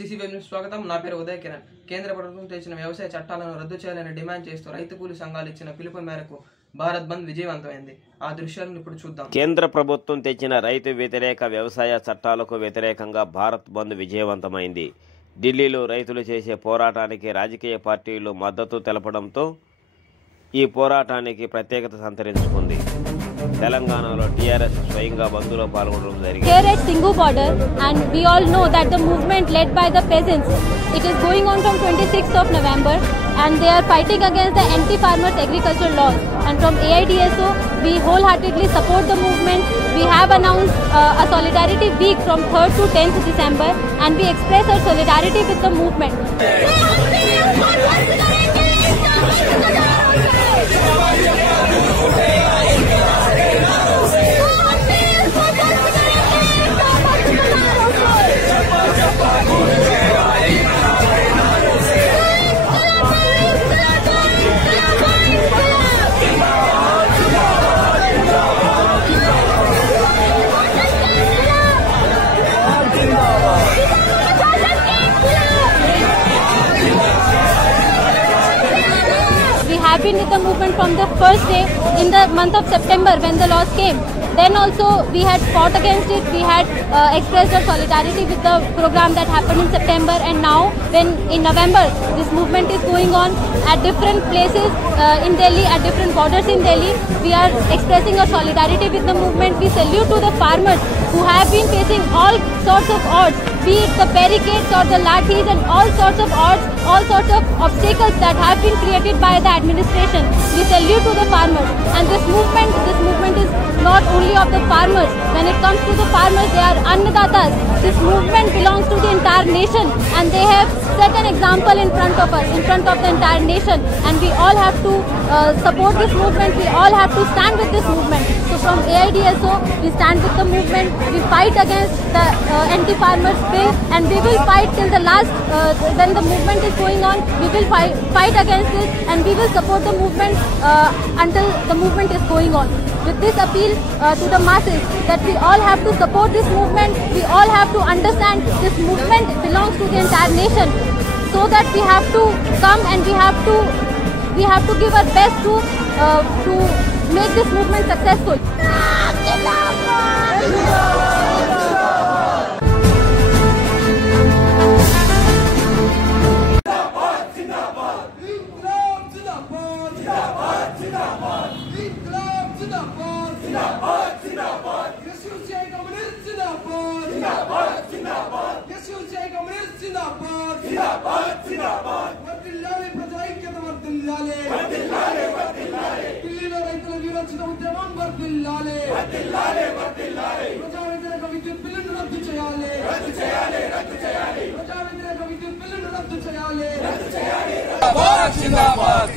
CCB news स्वागतम ना పేరు ఉదయ్ కిరణ్ కేంద్ర ప్రభుత్వం తెచ్చిన వ్యవసాయ చట్టాలను రద్దు చేయాలని డిమాండ్ చేస్తూ రైతు కూలి సంఘాలు ఇచ్చిన పిలుపు మేరకు భారత్ బంద్ విజయవంతమైంది ఆ దృశ్యాలను ఇప్పుడు చూద్దాం కేంద్ర ప్రభుత్వం తెచ్చిన రైతు వ్యతిరేక వ్యవసాయ చట్టాలకు వ్యతిరేకంగా భారత్ బంద్ విజయవంతమైంది ఢిల్లీలో రైతులు చేసే పోరాటానికి రాజకీయ పార్టీలు మద్దతు తెలపడంతో ఈ పోరాటానికి ప్రత్యేకత సంతరించుకుంది తెలంగాణలో టీఆర్ఎస్ స్వయంగా బంద్లో పాల్గొనడం జరిగింది. Here at Singhu border, and we all know that the movement led by the peasants, it is going on from 26th of November, and they are fighting against the anti-farmers agriculture laws. And from AIDSO, we wholeheartedly support the movement. We have announced a solidarity week from 3rd to 10th December, and we express our solidarity with the movement. We have been with the movement from the first day in the month of September when the laws came. Then also we had fought against it. We had expressed our solidarity with the program that happened in September, and now when in November this movement is going on at different places in Delhi, at different borders in Delhi, we are expressing our solidarity with the movement. We salute to the farmers who have been facing all sorts of odds, be it the barricades or the lathis and all sorts of odds, all sorts of obstacles that have been created by the administration. We salute to the farmers, and this movement is not only of the farmers. When it comes to the farmers, they are annadatas. This movement belongs to the entire nation, and they have set an example in front of us, in front of the entire nation, and we all have to support this movement. We all have to stand with this movement. So from AIDSO, we stand with the movement. We fight against the anti-farmers bill, and we will fight till the last. When the movement is going on, we will fight against this, and we will support the movement until the movement is going on. With this appeal to the masses that we all have to support this movement, we all have to understand this movement belongs to the entire nation, so that we have to come and we have to give our best to make this movement successful.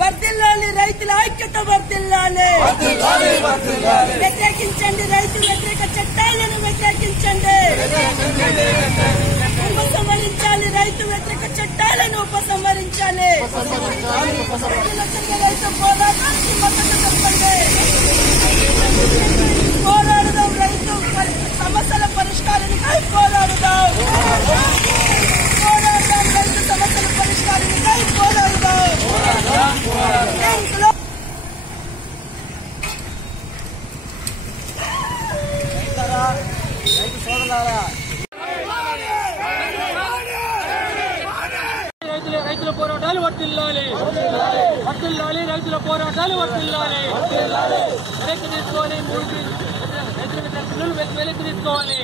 వర్ధిల్లాలి రైతుల ఐక్యత వర్ధిల్లాలి వ్యతిరేకించండి రైతు వ్యతిరేక చట్టాలను వ్యతిరేకించండి ఉపసంహరించాలి రైతు వ్యతిరేక చట్టాలను ఉపసంహరించాలి రైతు పోరాటానికి మద్దతు చెప్పండి పోరాడుదాం రైతు సమస్యల పరిష్కారానికై పోరాడుదాం రైతు సమస్యల పరిష్కారానికై పోరాడుదాం రైతుల పోరాటాలు వర్తిల్లాలి రైతుల పోరాటాలు వర్తిల్లాలి వెనక్కి తీసుకోవాలి వెనక్కి తీసుకోవాలి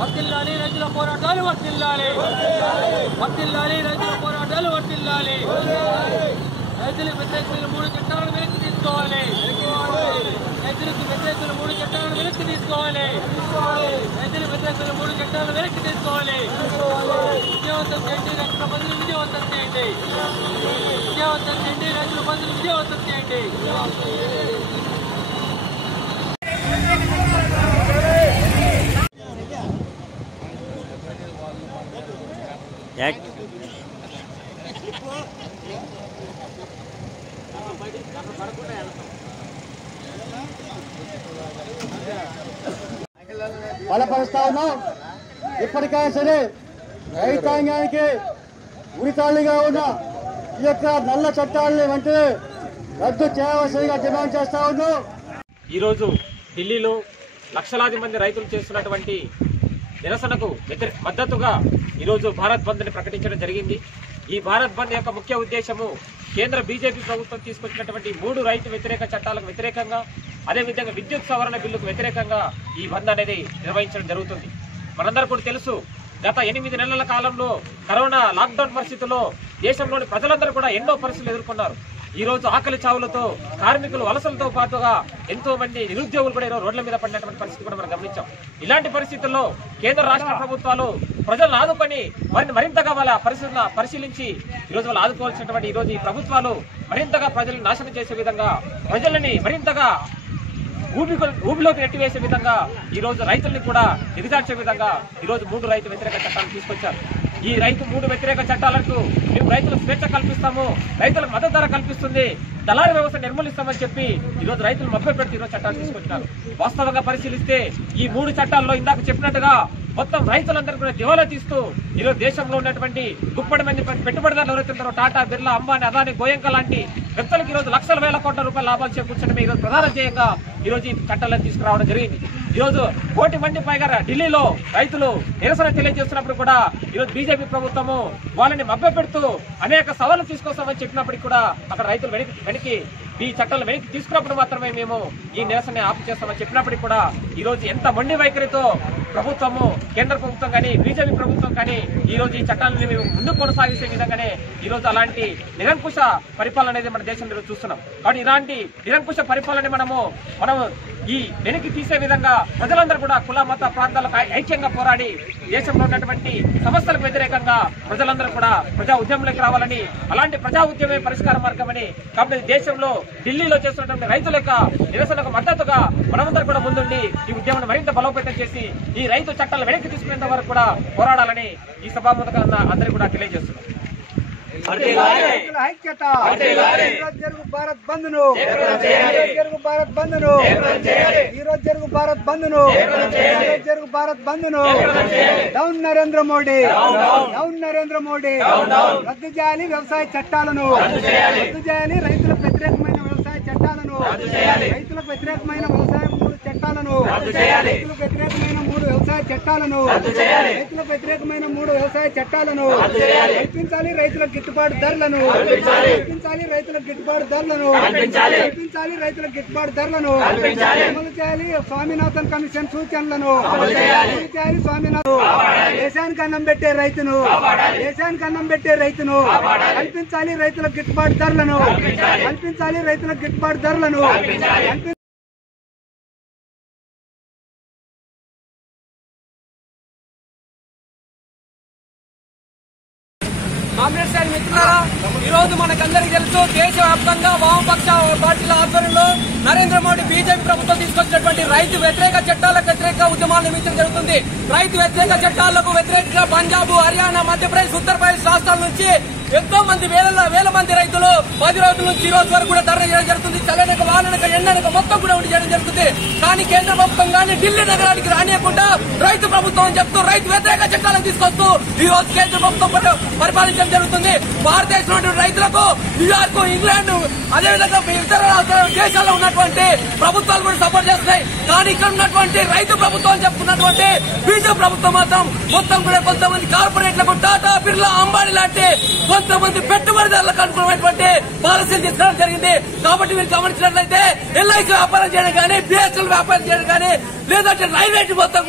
వర్తిల్లాలి రైతుల పోరాటాలు వర్తిల్లాలి రైతుల పోరాటాలు వర్తిల్లాలి రైతులకు వ్యతిరేకమైన 3 చట్టాలను వెనక్కి తీసుకోవాలి రైతులకు వ్యతిరేకమైన 3 చట్టాలను వెనక్కి తీసుకోవాలి రైతులకు వ్యతిరేకమైన 3 చట్టాలను వెనక్కి తీసుకోవాలి విజయవంతం చేయండి రైతుల బంధులు విజయవంతం చేయండి రైతుల బంధులు విజయవంతం చేయండి బలపరుస్తా ఉన్నాం. ఇప్పటికైనా సరే రైతాంగానికి ఉరితాళ్ళుగా ఉన్న ఈ యొక్క నల్ల చట్టాలని వెంటనే రద్దు చేయవలసిందిగా డిమాండ్ చేస్తా ఉన్నాం. ఈరోజు ఢిల్లీలో లక్షలాది మంది రైతులు చేస్తున్నటువంటి నిరసనకు మద్దతుగా ఈరోజు భారత్ బంద్ ని ప్రకటించడం జరిగింది. ఈ భారత్ బంద్ యొక్క ముఖ్య ఉద్దేశము కేంద్ర బీజేపీ ప్రభుత్వం తీసుకొచ్చినటువంటి 3 రైతు వ్యతిరేక చట్టాలకు వ్యతిరేకంగా, అదేవిధంగా విద్యుత్ సవరణ బిల్లుకు వ్యతిరేకంగా ఈ బంద్ అనేది నిర్వహించడం జరుగుతుంది. మనందరూ కూడా తెలుసు, గత 8 నెలల కాలంలో కరోనా లాక్డౌన్ పరిస్థితుల్లో దేశంలోని ప్రజలందరూ కూడా ఎన్నో పరిస్థితులు ఎదుర్కొన్నారు. ఈ రోజు ఆకలి చావులతో, కార్మికులు వలసలతో పాటుగా ఎంతో మంది నిరుద్యోగులు కూడా ఈరోజు రోడ్ల మీద పడినటువంటి పరిస్థితి కూడా మనం గమనించాం. ఇలాంటి పరిస్థితుల్లో కేంద్ర రాష్ట్ర ప్రభుత్వాలు ప్రజలను ఆదుకొని మరింతగా వాళ్ళ పరిస్థితులను పరిశీలించి ఈరోజు వాళ్ళు ఆదుకోవాల్సినటువంటి ఈరోజు ఈ ప్రభుత్వాలు మరింతగా ప్రజలను నాశనం చేసే విధంగా, ప్రజలని మరింతగా ఊబిలోకి నెట్టివేసే విధంగా ఈ రోజు రైతుల్ని కూడా దిగజార్చే విధంగా ఈరోజు 3 రైతు వ్యతిరేక చట్టాలు తీసుకొచ్చారు. ఈ 3 వ్యతిరేక చట్టాలకు మేము రైతులకు స్వేచ్ఛ కల్పిస్తాము, రైతులకు మద్దతు ధర కల్పిస్తుంది, దళారీ వ్యవస్థ నిర్మూలిస్తామని చెప్పి ఈరోజు రైతులు మభ్యపెట్టి ఈరోజు చట్టాలు తీసుకొచ్చినారు. వాస్తవంగా పరిశీలిస్తే ఈ 3 చట్టాల్లో ఇందాక చెప్పినట్టుగా మొత్తం రైతులందరూ కూడా దివాలా తీస్తూ ఈరోజు దేశంలో ఉన్నటువంటి 30 మంది పెట్టుబడిదారులు ఎవరైతున్నారో టాటా, బిర్లా, అంబానీ, అదానీ, గోయంక లాంటి వ్యక్తులకు ఈరోజు లక్షల వేల కోట్ల రూపాయల లాభాలు చేకూర్చడమే ఈరోజు ప్రధాన ధ్యేయంగా ఈరోజు ఈ చట్టాలను తీసుకురావడం జరిగింది. ఈరోజు 1 కోటి మంది పైగా ఢిల్లీలో రైతులు నిరసన తెలియజేస్తున్నప్పుడు కూడా ఈరోజు బీజేపీ ప్రభుత్వము వాళ్ళని మభ్యపెడుతూ అనేక సవాళ్లు తీసుకొస్తామని చెప్పినప్పటికీ కూడా అక్కడ రైతులు వెనక్కి ఈ చట్టాలు వెనక్కి తీసుకున్నప్పుడు మాత్రమే మేము ఈ నిరసన ఆపు చేస్తామని చెప్పినప్పటికీ కూడా ఈరోజు ఎంత మొండి వైఖరితో ప్రభుత్వము, కేంద్ర ప్రభుత్వం కానీ బీజేపీ ప్రభుత్వం కానీ ఈరోజు ఈ చట్టాలను మేము ముందుకు కొనసాగిసే విధంగానే ఈరోజు అలాంటి నిరంకుశ పరిపాలన అనేది మన దేశంలో చూస్తున్నాం. కాబట్టి ఇలాంటి నిరంకుశ పరిపాలన మనము ఈ వెనక్కి తీసే విధంగా ప్రజలందరూ కూడా కుల, మత, ప్రాంతాలకు ఐక్యంగా పోరాడి దేశంలో ఉన్నటువంటి సమస్యలకు వ్యతిరేకంగా ప్రజలందరూ కూడా ప్రజా ఉద్యమంలోకి రావాలని, అలాంటి ప్రజా ఉద్యమే పరిష్కార మార్గమని, కాబట్టి దేశంలో ఢిల్లీలో చేస్తున్నటువంటి రైతుల యొక్క నిరసనకు మద్దతుగా మనమందరూ కూడా ముందుండి ఈ ఉద్యమాన్ని మరింత బలోపేతం చేసి ఈ రైతు చట్టాలు వెనక్కి తీసుకునేంత వరకు కూడా పోరాడాలని ఈ సభాముఖంగా అందరూ కూడా తెలియజేస్తున్నాం. ఐక్యత జరుగు భారత్ బంద్ ను, జరుగు భారత్ బంద్ ను, ఈరోజు జరుగు భారత్ బంద్ ను, జరుగు భారత్ బంద్ ను. Down Narendra Modi, down Narendra Modi. రద్దు చేయాలి వ్యవసాయ చట్టాలను, రద్దు చేయాలి రైతులకు వ్యతిరేకమైన వ్యవసాయ చట్టాలను, రైతులకు వ్యతిరేకమైన వ్యవసాయ చట్టాలను, రైతులకు వ్యతిరేకమైన 3 వ్యవసాయ చట్టాలను, రైతులకు వ్యతిరేకమైన 3 వ్యవసాయ చట్టాలను కల్పించాలి. రైతులకు గిట్టుబాటు ధరలను కల్పించాలి, రైతులకు గిట్టుబాటు ధరలను కల్పించాలి, రైతులకు గిట్టుబాటు ధరలను అమలు చేయాలి. స్వామినాథన్ కమిషన్ సూచనలను అమలు చేయాలి. స్వామినాథన్ దేశానికి అన్నం పెట్టే రైతును, దేశానికి అన్నం పెట్టే రైతును కల్పించాలి. రైతులకు గిట్టుబాటు ధరలను కల్పించాలి, రైతులకు గిట్టుబాటు ధరలను కాంగ్రెస్ గారి మిత్రులారా, ఈ రోజు మనకందరికీ తెలుసు, దేశవ్యాప్తంగా వామపక్ష పార్టీల ఆధ్వర్యంలో నరేంద్ర మోడీ బీజేపీ ప్రభుత్వం తీసుకొచ్చినటువంటి రైతు వ్యతిరేక చట్టాలకు వ్యతిరేక ఉద్యమాలు నిర్మించడం జరుగుతుంది. రైతు వ్యతిరేక చట్టాలకు వ్యతిరేకంగా పంజాబ్, హర్యానా, మధ్యప్రదేశ్, ఉత్తరప్రదేశ్ రాష్ట్రాల నుంచి ఎంతో మంది వేల మంది రైతులు 10 రోజుల నుంచి ఈ రోజు వరకు కూడా ధర్నా చేయడం జరుగుతుంది. చల్లనక, వాననక, ఎండనక మొత్తం కూడా ఉండి చేయడం జరుగుతుంది. కానీ కేంద్ర ప్రభుత్వం కానీ ఢిల్లీ నగరానికి రానియకుండా రైతు ప్రభుత్వం అని చెప్తూ రైతు వ్యతిరేక చట్టాలను తీసుకొస్తూ ఈ రోజు కేంద్ర ప్రభుత్వం పరిపాలించడం జరుగుతుంది. భారతదేశంలో రైతులకు న్యూయార్క్, ఇంగ్లాండ్, అదేవిధంగా ఇతర దేశాల్లో ఉన్నటువంటి ప్రభుత్వాలు కూడా సపోర్ట్ చేస్తున్నాయి. కానీ ఇక్కడ ఉన్నటువంటి రైతు ప్రభుత్వం అని చెప్పుకున్నటువంటి బీజేపీ ప్రభుత్వం మాత్రం మొత్తం కూడా కొంతమంది కార్పొరేట్లకు, టాటా, బిర్లా, అంబానీ లాంటి కొంతమంది పెట్టుబడిదారులకు అనుకున్నటువంటి పాలసీలు తీసుకోవడం జరిగింది. కాబట్టి మీరు గమనించినట్లయితే ఎల్ఐసి వ్యాపారం చేయడం కానీ, బిఎస్ఎల్ వ్యాపారం చేయడం కానీ, లేదంటే రైల్వేని మొత్తం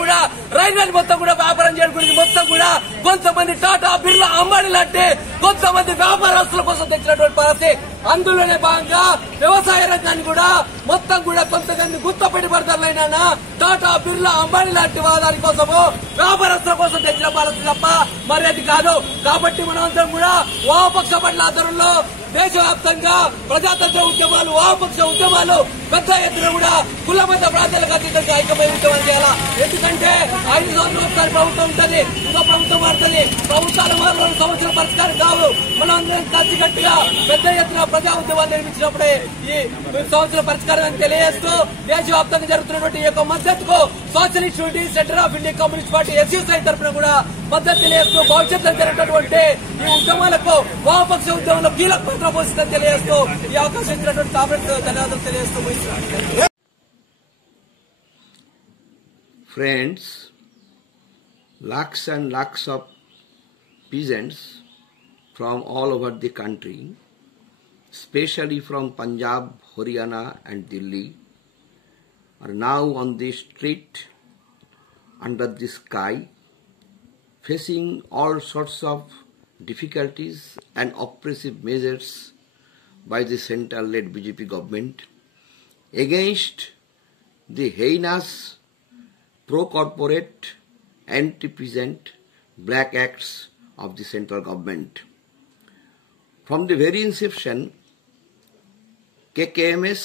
కూడా వ్యాపారం చేయడానికి మొత్తం కూడా కొంతమంది టాటా, బిర్లా, అంబానీ లాంటి కొంతమంది వ్యాపారస్తుల కోసం తెచ్చినటువంటి పాలసీ. అందులోనే భాగంగా వ్యవసాయ రంగాన్ని కూడా మొత్తం కూడా కొంతమంది గుత్త పెట్టుబడిదారులైన టాటా, బిర్లా, అంబానీ లాంటి వాదాని కోసము వ్యాపారస్తుల కోసం తెచ్చిన పాలసీ తప్ప మరేది కాదు. కాబట్టి మనమందరం కూడా వామపక్ష పార్టీల ఆధ్వర్యంలో దేశవ్యాప్తంగా ప్రజాతంత్ర ఉద్యమాలు, వామపక్ష ఉద్యమాలు పెద్ద ఎత్తున కూడా కుల మత ప్రాంతాలకు అతీతంగా ఐక్యమై ఉద్యమాలు చేయాలా. ఎందుకంటే 5 సంవత్సరాలు ఒకసారి ప్రభుత్వం ఉంటుంది, ఇంకో ప్రభుత్వం మారుతుంది. ప్రభుత్వాలు 2 సంవత్సరాల పరిష్కారం కావు. మనం అందరం కలిసికట్టుగా పెద్ద ఎత్తున ప్రజా ఉద్యమాలు నిర్మించినప్పుడే ఈ సంవత్సరాల పరిష్కారం అని తెలియజేస్తూ దేశవ్యాప్తంగా జరుగుతున్నటువంటి ఈ యొక్క మద్దతుకు socialist unity centre of India communist party SUC తరఫున కూడా మద్దతు తెలియజేస్తూ భవిష్యత్తులో జరిగినటువంటి ఈ ఉద్యమాలకు వామపక్ష ఉద్యమంలో కీలక పాత్ర పోషిస్తుందని తెలియజేస్తూ ఈ అవకాశం ఇచ్చినటువంటి కాంగ్రెస్ ధన్యవాదాలు తెలియజేస్తూ ముగిస్తున్నాను. Friends, lakhs and lakhs of peasants from all over the country, especially from Punjab, Haryana and Delhi, are now on the street under the sky, facing all sorts of difficulties and oppressive measures by the central-led BJP government against the heinous pro-corporate, anti-peasant, black acts of the central government. From the very inception, KKMS,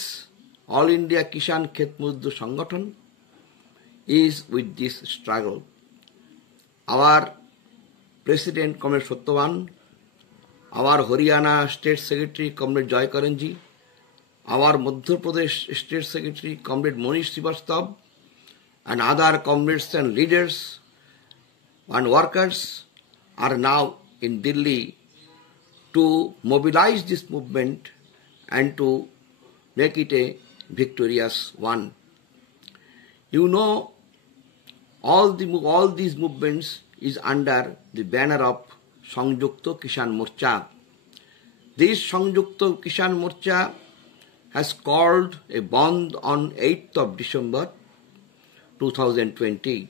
All India Kisan Khet Mazdoor Sangathan, is with this struggle. Our President, Comrade Satyavan, our Haryana State Secretary, Comrade Joy Karanji, our Madhya Pradesh State Secretary, Comrade Monish Srivastav, and other comrades and leaders and workers are now in Delhi to mobilize this movement and to make it a victorious one. You know, all these movements is under the banner of Sanjukta Kisan Morcha. This Sanjukta Kisan Morcha has called a band on 8th of December 2020.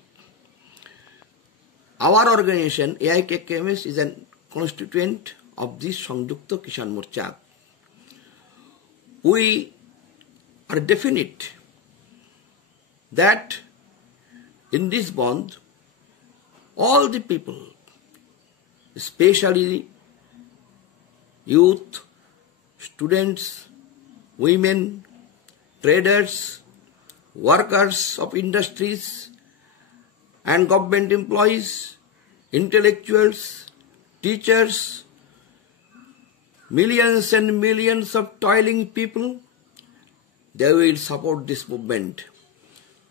Our organization, AIKKMS, is a constituent of this Sanjukta Kisan Morcha. We are definite that in this bond, all the people, especially youth, students, women, traders, workers of industries and government employees, intellectuals, teachers, millions and millions of toiling people, they will support this movement.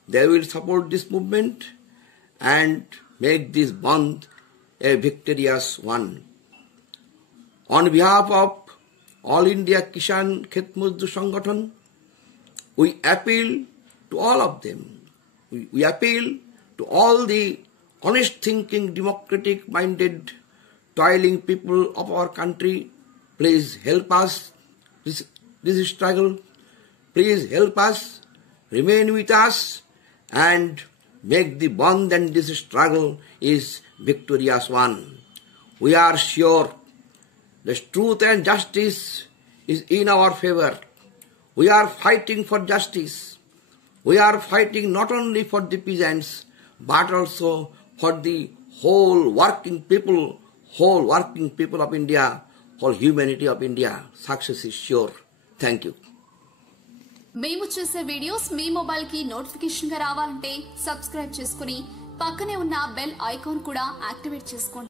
They will support this movement and make this bond a victorious one. On behalf of All India Kisan Khet Mazdoor Sangathan, we appeal to all of them. We appeal to all the honest thinking, democratic minded, toiling people of our country. Please help us this struggle. Please help us, remain with us and make the bond and this struggle is victorious one. We are sure the truth and justice is in our favor. We are fighting for justice. We are fighting not only for the peasants, but also for the whole working people of India, whole humanity of India. Success is sure. Thank you. మేము చేసే videos మీ mobile కి notification గా రావాలంటే subscribe చేసుకుని పక్కనే ఉన్న bell icon కూడా activate చేసుకోండి.